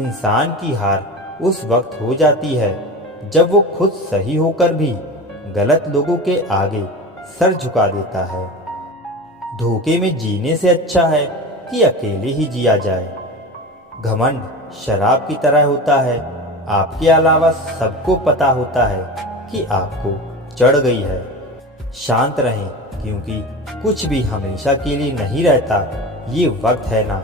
इंसान की हार उस वक्त हो जाती है जब वो खुद सही होकर भी गलत लोगों के आगे सर झुका देता है। धोखे में जीने से अच्छा है कि अकेले ही जिया जाए। घमंड शराब की तरह होता है, आपके अलावा सबको पता होता है कि आपको चढ़ गई है। शांत रहें, क्योंकि कुछ भी हमेशा के लिए नहीं रहता। ये वक्त है ना,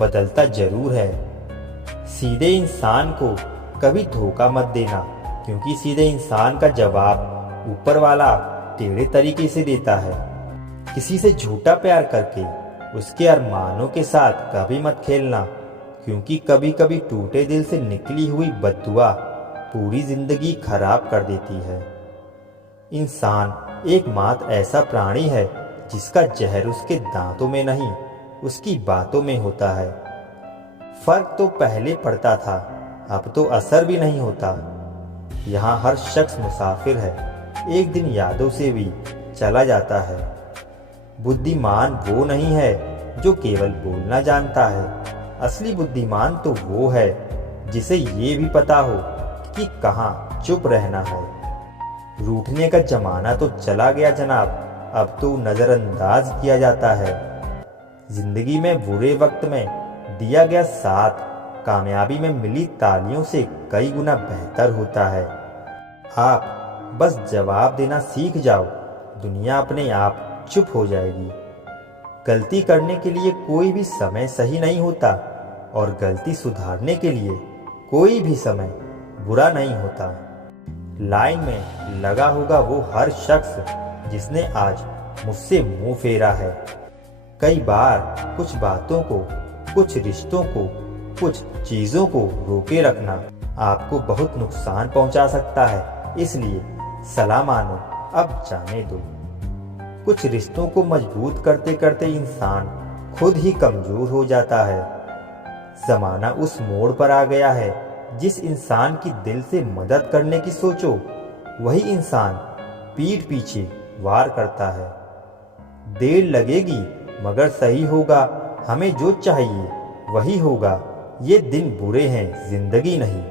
बदलता जरूर है। सीधे इंसान को कभी धोखा मत देना, क्योंकि सीधे इंसान का जवाब ऊपर वाला टेढ़े तरीके से देता है। किसी से झूठा प्यार करके उसके अरमानों के साथ कभी मत खेलना, क्योंकि कभी कभी टूटे दिल से निकली हुई बद्दुआ पूरी जिंदगी खराब कर देती है। इंसान एकमात्र ऐसा प्राणी है जिसका जहर उसके दांतों में नहीं, उसकी बातों में होता है। फर्क तो पहले पड़ता था, अब तो असर भी नहीं होता। यहाँ हर शख्स मुसाफिर है, एक दिन यादों से भी चला जाता है। बुद्धिमान वो नहीं है जो केवल बोलना जानता है, असली बुद्धिमान तो वो है जिसे ये भी पता हो कि कहाँ चुप रहना है। रूठने का जमाना तो चला गया जनाब, अब तो नज़रअंदाज किया जाता है। जिंदगी में बुरे वक्त में दिया गया साथ कामयाबी में मिली तालियों से कई गुना बेहतर होता है। आप बस जवाब देना सीख जाओ, दुनिया अपने आप चुप हो जाएगी। गलती करने के लिए कोई भी समय सही नहीं होता, और गलती सुधारने के लिए कोई भी समय बुरा नहीं होता। लाइन में लगा होगा वो हर शख्स जिसने आज मुझसे मुंह फेरा है। कई बार कुछ बातों को, कुछ रिश्तों को, कुछ चीज़ों को रोके रखना आपको बहुत नुकसान पहुंचा सकता है, इसलिए सलाह मानो, अब जाने दो। कुछ रिश्तों को मजबूत करते करते इंसान खुद ही कमजोर हो जाता है। जमाना उस मोड़ पर आ गया है, जिस इंसान की दिल से मदद करने की सोचो, वही इंसान पीठ पीछे वार करता है। देर लगेगी मगर सही होगा, हमें जो चाहिए वही होगा। ये दिन बुरे हैं, जिंदगी नहीं।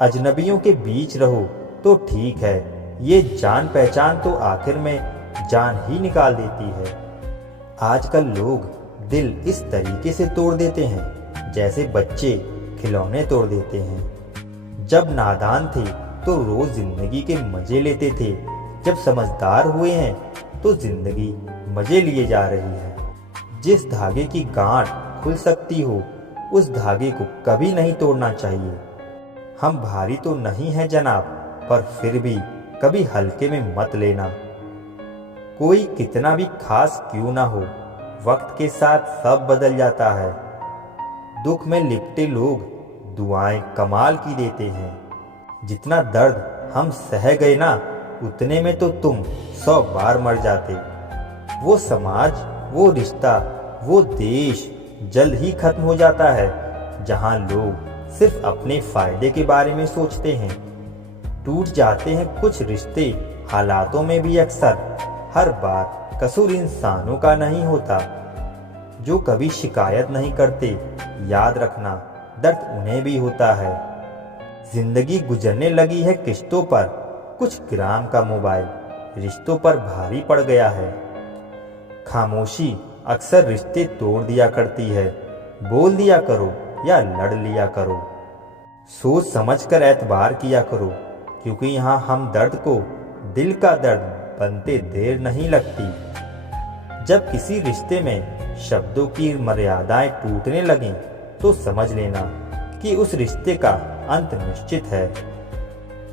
अजनबियों के बीच रहो तो ठीक है, ये जान पहचान तो आखिर में जान ही निकाल देती है। आजकल लोग दिल इस तरीके से तोड़ देते हैं जैसे बच्चे खिलौने तोड़ देते हैं। जब नादान थे तो रोज जिंदगी के मजे लेते थे, जब समझदार हुए हैं तो जिंदगी मजे लिए जा रही है। जिस धागे की गांठ खुल सकती हो, उस धागे को कभी नहीं तोड़ना चाहिए। हम भारी तो नहीं हैं जनाब, पर फिर भी कभी हल्के में मत लेना। कोई कितना भी खास क्यों ना हो, वक्त के साथ सब बदल जाता है। दुख में लिपटे लोग दुआएं कमाल की देते हैं। जितना दर्द हम सह गए ना, उतने में तो तुम 100 बार मर जाते। वो समाज, वो रिश्ता, वो देश जल्द ही खत्म हो जाता है, जहां लोग सिर्फ अपने फायदे के बारे में सोचते हैं। टूट जाते हैं कुछ रिश्ते हालातों में भी अक्सर। हर बार कसूर इंसानों का नहीं होता जो कभी शिकायत नहीं करते। याद रखना, दर्द उन्हें भी होता है। जिंदगी गुजरने लगी है किश्तों पर, कुछ ग्राम का मोबाइल रिश्तों पर भारी पड़ गया है। खामोशी अक्सर रिश्ते तोड़ दिया करती है। बोल दिया करो या लड़ लिया करो। सोच समझकर एतबार किया करो, क्योंकि यहाँ हम दर्द को दिल का दर्द बनते देर नहीं लगती। जब किसी रिश्ते में शब्दों की मर्यादाएं टूटने लगें, तो समझ लेना कि उस रिश्ते का अंत निश्चित है।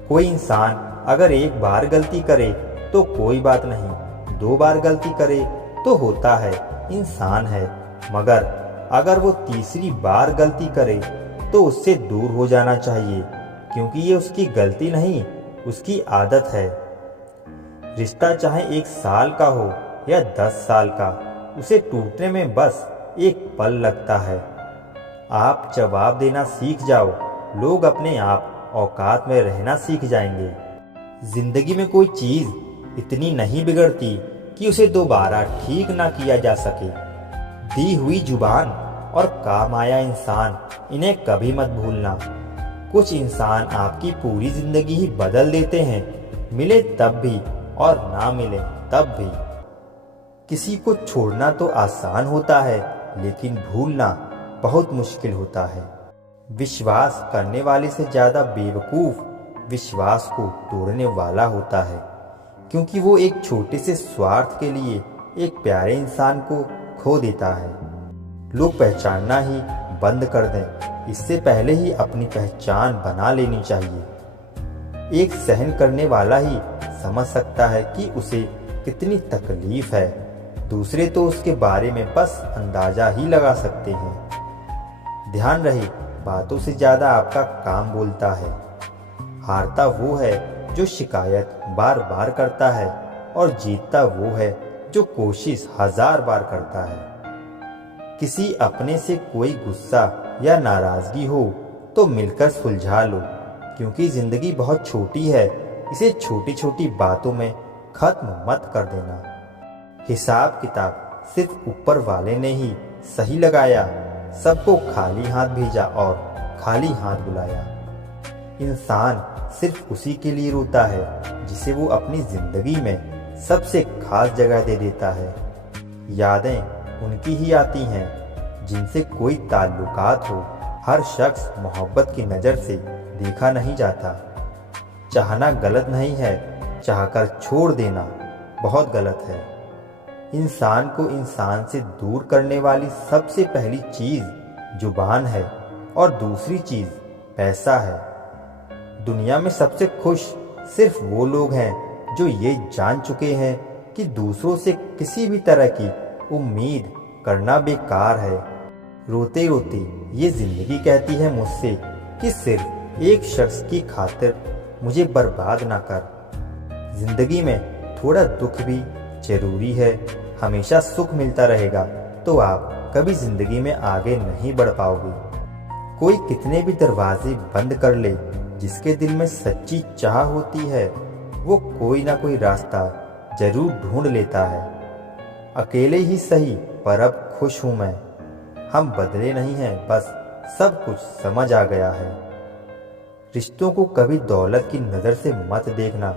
कोई इंसान अगर एक बार गलती करे तो कोई बात नहीं, 2 बार गलती करे तो होता है, इंसान है। मगर अगर वो तीसरी बार गलती करे तो उससे दूर हो जाना चाहिए, क्योंकि ये उसकी गलती नहीं, उसकी आदत है। रिश्ता चाहे 1 साल का हो या 10 साल का, उसे टूटने में बस एक पल लगता है। आप जवाब देना सीख जाओ, लोग अपने आप औकात में रहना सीख जाएंगे। जिंदगी में कोई चीज इतनी नहीं बिगड़ती कि उसे दोबारा ठीक ना किया जा सके। दी हुई जुबान और काम आया इंसान, इन्हें कभी मत भूलना। कुछ इंसान आपकी पूरी जिंदगी ही बदल देते हैं, मिले तब भी और ना मिले तब भी। किसी को छोड़ना तो आसान होता है, लेकिन भूलना बहुत मुश्किल होता है। विश्वास करने वाले से ज़्यादा बेवकूफ़ विश्वास को तोड़ने वाला होता है, क्योंकि वो एक छोटे से स्वार्थ के लिए एक प्यारे इंसान को खो देता है। लोग पहचानना ही बंद कर दें, इससे पहले ही अपनी पहचान बना लेनी चाहिए। एक सहन करने वाला ही समझ सकता है कि उसे कितनी तकलीफ है, दूसरे तो उसके बारे में बस अंदाजा ही लगा सकते हैं। ध्यान रहे, बातों से ज़्यादा आपका काम बोलता है। हारता वो है जो शिकायत बार बार करता है, और जीतता वो है जो कोशिश 1000 बार करता है। किसी अपने से कोई गुस्सा या नाराज़गी हो तो मिलकर सुलझा लो, क्योंकि ज़िंदगी बहुत छोटी है, इसे छोटी छोटी बातों में ख़त्म मत कर देना। हिसाब किताब सिर्फ ऊपर वाले ने ही सही लगाया, सबको खाली हाथ भेजा और खाली हाथ बुलाया। इंसान सिर्फ उसी के लिए रोता है जिसे वो अपनी ज़िंदगी में सबसे खास जगह दे देता है। यादें उनकी ही आती हैं जिनसे कोई ताल्लुकात हो। हर शख्स मोहब्बत की नज़र से देखा नहीं जाता। चाहना गलत नहीं है, चाहकर छोड़ देना बहुत गलत है। इंसान को इंसान से दूर करने वाली सबसे पहली चीज़ जुबान है, और दूसरी चीज़ पैसा है। दुनिया में सबसे खुश सिर्फ वो लोग हैं जो ये जान चुके हैं कि दूसरों से किसी भी तरह की उम्मीद करना बेकार है। रोते रोते ये ज़िंदगी कहती है मुझसे कि सिर्फ एक शख्स की खातिर मुझे बर्बाद ना कर। ज़िंदगी में थोड़ा दुख भी ज़रूरी है। हमेशा सुख मिलता रहेगा तो आप कभी ज़िंदगी में आगे नहीं बढ़ पाओगे। कोई कितने भी दरवाजे बंद कर ले, जिसके दिल में सच्ची चाह होती है वो कोई ना कोई रास्ता जरूर ढूंढ लेता है। अकेले ही सही, पर अब खुश हूँ मैं। हम बदले नहीं हैं, बस सब कुछ समझ आ गया है। रिश्तों को कभी दौलत की नज़र से मत देखना,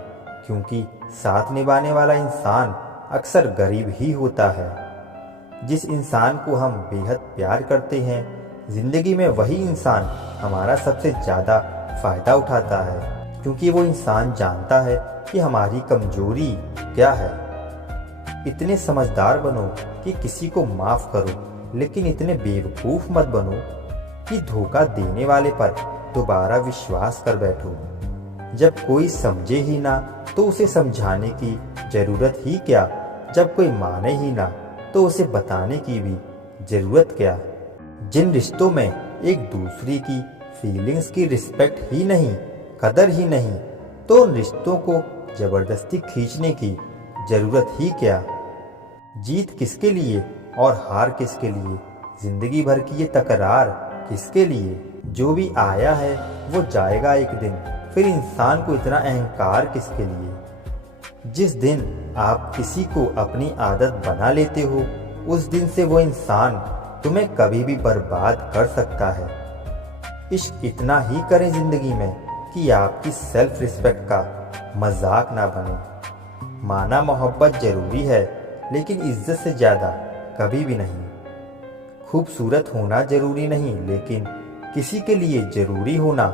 क्योंकि साथ निभाने वाला इंसान अक्सर गरीब ही होता है। जिस इंसान को हम बेहद प्यार करते हैं, ज़िंदगी में वही इंसान हमारा सबसे ज़्यादा फ़ायदा उठाता है, क्योंकि वो इंसान जानता है कि हमारी कमजोरी क्या है। इतने समझदार बनो कि किसी को माफ़ करो, लेकिन इतने बेवकूफ़ मत बनो कि धोखा देने वाले पर दोबारा विश्वास कर बैठो। जब कोई समझे ही ना तो उसे समझाने की ज़रूरत ही क्या। जब कोई माने ही ना तो उसे बताने की भी ज़रूरत क्या। जिन रिश्तों में एक दूसरे की फीलिंग्स की रिस्पेक्ट ही नहीं, कदर ही नहीं, तो उन रिश्तों को ज़बरदस्ती खींचने की ज़रूरत ही क्या। जीत किसके लिए और हार किसके लिए, ज़िंदगी भर की ये तकरार किसके लिए। जो भी आया है वो जाएगा एक दिन, फिर इंसान को इतना अहंकार किसके लिए। जिस दिन आप किसी को अपनी आदत बना लेते हो, उस दिन से वो इंसान तुम्हें कभी भी बर्बाद कर सकता है। इश्क इतना ही करें ज़िंदगी में कि आपकी सेल्फ रिस्पेक्ट का मजाक ना बने। माना मोहब्बत ज़रूरी है, लेकिन इज्जत से ज़्यादा कभी भी नहीं। खूबसूरत होना ज़रूरी नहीं, लेकिन किसी के लिए ज़रूरी होना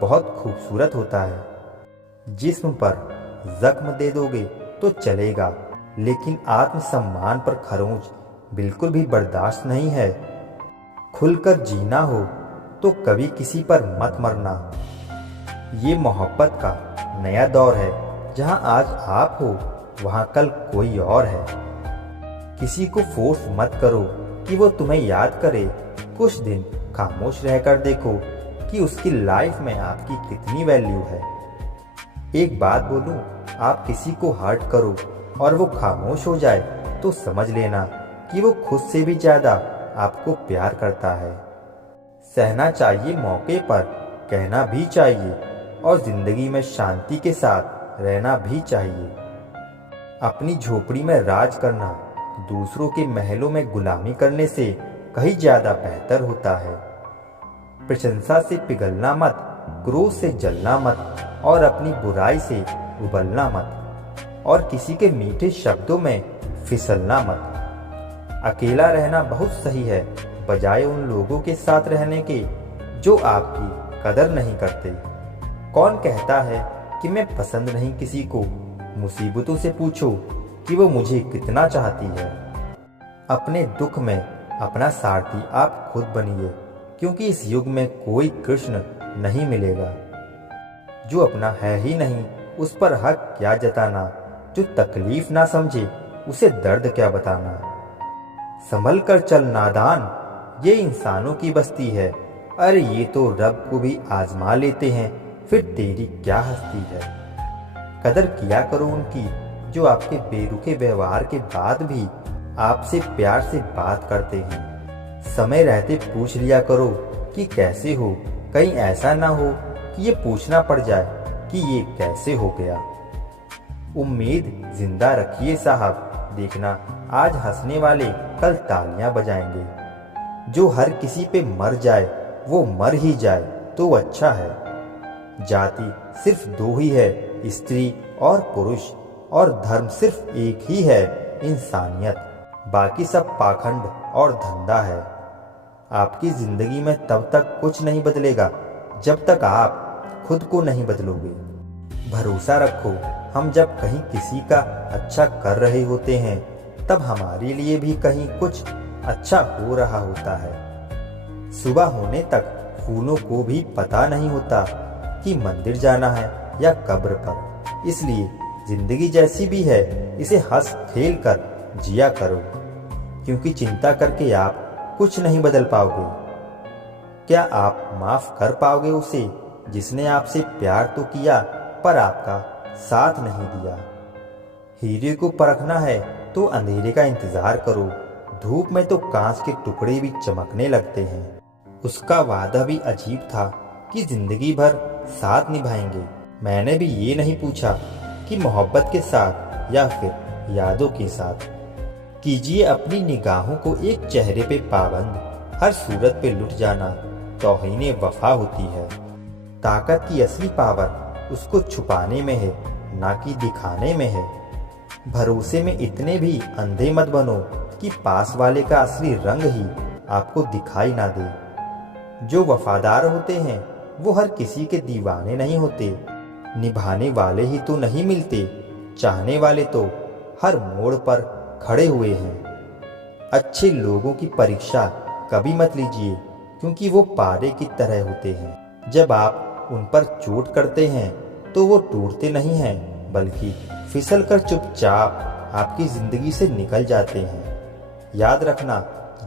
बहुत खूबसूरत होता है। जिस्म पर जख्म दे दोगे तो चलेगा, लेकिन आत्मसम्मान पर खरोंच बिल्कुल भी बर्दाश्त नहीं है। खुलकर जीना हो तो कभी किसी पर मत मरना। ये मोहब्बत का नया दौर है, जहां आज आप हो वहां कल कोई और है। किसी को फोर्स मत करो कि वो तुम्हें याद करे। कुछ दिन खामोश रहकर देखो कि उसकी लाइफ में आपकी कितनी वैल्यू है। एक बात बोलूं, आप किसी को हर्ट करो और वो खामोश हो जाए तो समझ लेना कि वो खुद से भी ज़्यादा आपको प्यार करता है। सहना चाहिए मौके पर, कहना भी चाहिए, और ज़िंदगी में शांति के साथ रहना भी चाहिए। अपनी झोपड़ी में राज करना दूसरों के महलों में गुलामी करने से कहीं ज्यादा बेहतर होता है। प्रशंसा से पिघलना मत, क्रोध से जलना मत और अपनी बुराई से उबलना मत और किसी के मीठे शब्दों में फिसलना मत। अकेला रहना बहुत सही है, बजाय उन लोगों के साथ रहने के जो आपकी कदर नहीं करते। कौन कहता है कि मैं पसंद नहीं किसी को? मुसीबतों से पूछो कि वो मुझे कितना चाहती है। अपने दुख में अपना सारथी आप खुद बनिए, क्योंकि इस युग में कोई कृष्ण नहीं मिलेगा। जो अपना है ही नहीं उस पर हक क्या जताना, जो तकलीफ ना समझे उसे दर्द क्या बताना। संभल कर चल नादान, ये इंसानों की बस्ती है। अरे ये तो रब को भी आजमा लेते हैं, फिर तेरी क्या हस्ती है। कदर किया करो उनकी जो आपके बेरुखे व्यवहार के बाद भी आपसे प्यार से बात करते हैं। समय रहते पूछ लिया करो कि कैसे हो, कहीं ऐसा ना हो कि ये पूछना पड़ जाए कि ये कैसे हो गया। उम्मीद जिंदा रखिए साहब, देखना आज हंसने वाले कल तालियां बजाएंगे। जो हर किसी पे मर जाए वो मर ही जाए तो अच्छा है। जाति सिर्फ दो ही है, स्त्री और पुरुष, और धर्म सिर्फ एक ही है, इंसानियत। बाकी सब पाखंड और धंधा है। आपकी जिंदगी में तब तक कुछ नहीं बदलेगा जब तक आप खुद को नहीं बदलोगे। भरोसा रखो, हम जब कहीं किसी का अच्छा कर रहे होते हैं तब हमारे लिए भी कहीं कुछ अच्छा हो रहा होता है। सुबह होने तक फूलों को भी पता नहीं होता कि मंदिर जाना है या कब्र पर। इसलिए जिंदगी जैसी भी है इसे हंस खेल कर जिया करो, क्योंकि चिंता करके आप कुछ नहीं बदल पाओगे। क्या आप माफ कर पाओगे उसे जिसने आपसे प्यार तो किया पर आपका साथ नहीं दिया। हीरे को परखना है तो अंधेरे का इंतजार करो, धूप में तो कांच के टुकड़े भी चमकने लगते हैं। उसका वादा भी अजीब था कि जिंदगी भर साथ निभाएंगे। मैंने भी ये नहीं पूछा कि मोहब्बत के साथ या फिर यादों के साथ। कीजिए अपनी निगाहों को एक चेहरे पे पाबंद, हर सूरत पे लुट जाना तौहीने वफा होती है। ताकत की असली पावर उसको छुपाने में है, ना कि दिखाने में है। भरोसे में इतने भी अंधे मत बनो कि पास वाले का असली रंग ही आपको दिखाई ना दे। जो वफादार होते हैं वो हर किसी के दीवाने नहीं होते। निभाने वाले ही तो नहीं मिलते, चाहने वाले तो हर मोड़ पर खड़े हुए हैं। अच्छे लोगों की परीक्षा कभी मत लीजिए, क्योंकि वो पारे की तरह होते हैं। जब आप उन पर चोट करते हैं तो वो टूटते नहीं हैं, बल्कि फिसल कर चुपचाप आपकी जिंदगी से निकल जाते हैं। याद रखना,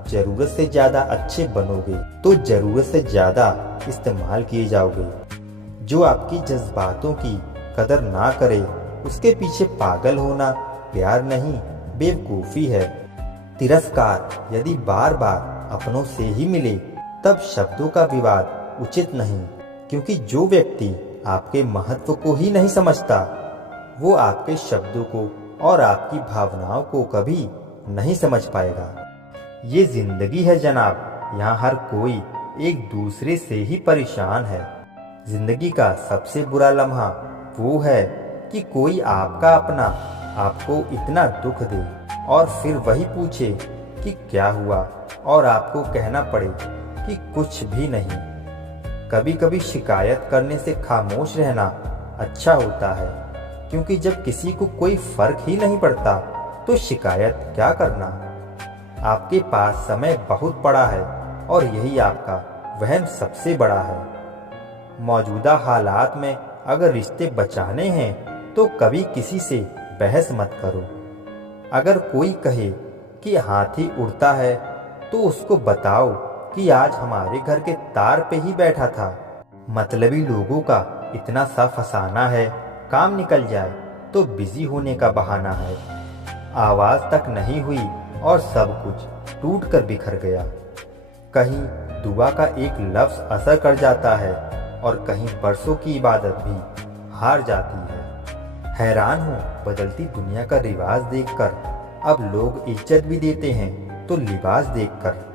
जरूरत से ज्यादा अच्छे बनोगे तो जरूरत से ज्यादा इस्तेमाल किए जाओगे। जो आपकी जज्बातों की कदर ना करे उसके पीछे पागल होना प्यार नहीं बेवकूफ़ी है। तिरस्कार यदि बार बार अपनों से ही मिले तब शब्दों का विवाद उचित नहीं, क्योंकि जो व्यक्ति आपके महत्व को ही नहीं समझता वो आपके शब्दों को और आपकी भावनाओं को कभी नहीं समझ पाएगा। ये जिंदगी है जनाब, यहाँ हर कोई एक दूसरे से ही परेशान है। जिंदगी का सबसे बुरा लम्हा वो है कि कोई आपका अपना आपको इतना दुख दे और फिर वही पूछे कि क्या हुआ और आपको कहना पड़े कि कुछ भी नहीं। कभी कभी शिकायत करने से खामोश रहना अच्छा होता है, क्योंकि जब किसी को कोई फर्क ही नहीं पड़ता तो शिकायत क्या करना। आपके पास समय बहुत पड़ा है और यही आपका वहम सबसे बड़ा है। मौजूदा हालात में अगर रिश्ते बचाने हैं तो कभी किसी से बहस मत करो। अगर कोई कहे कि हाथी उड़ता है तो उसको बताओ कि आज हमारे घर के तार पे ही बैठा था। मतलबी लोगों का इतना सा फसाना है, काम निकल जाए तो बिजी होने का बहाना है। आवाज तक नहीं हुई और सब कुछ टूट कर बिखर गया। कहीं दुआ का एक लफ्ज असर कर जाता है और कहीं बरसों की इबादत भी हार जाती है। हैरान हूँ बदलती दुनिया का रिवाज देखकर, अब लोग इज्जत भी देते हैं तो लिबास देखकर।